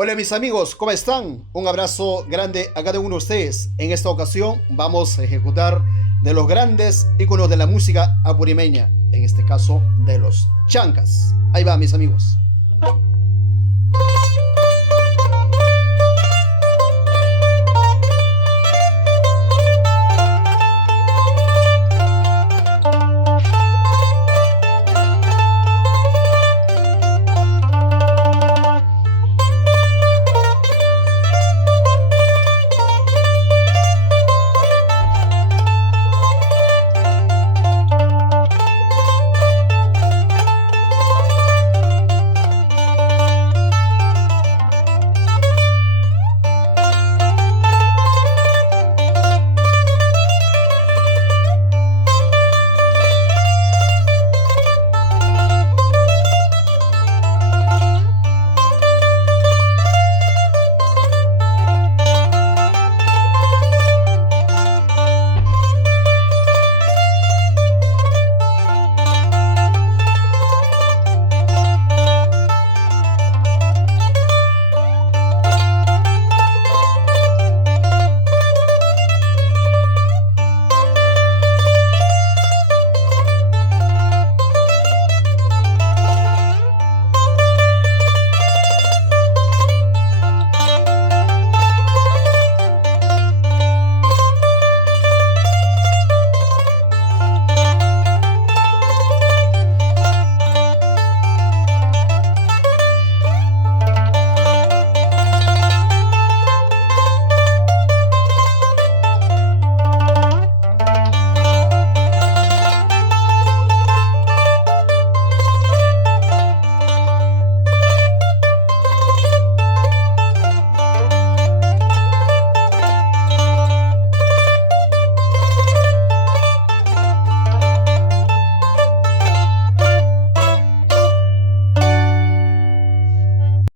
Hola mis amigos, ¿cómo están? Un abrazo grande a cada uno de ustedes. En esta ocasión vamos a ejecutar de los grandes íconos de la música apurimeña, en este caso de los chancas. Ahí va mis amigos.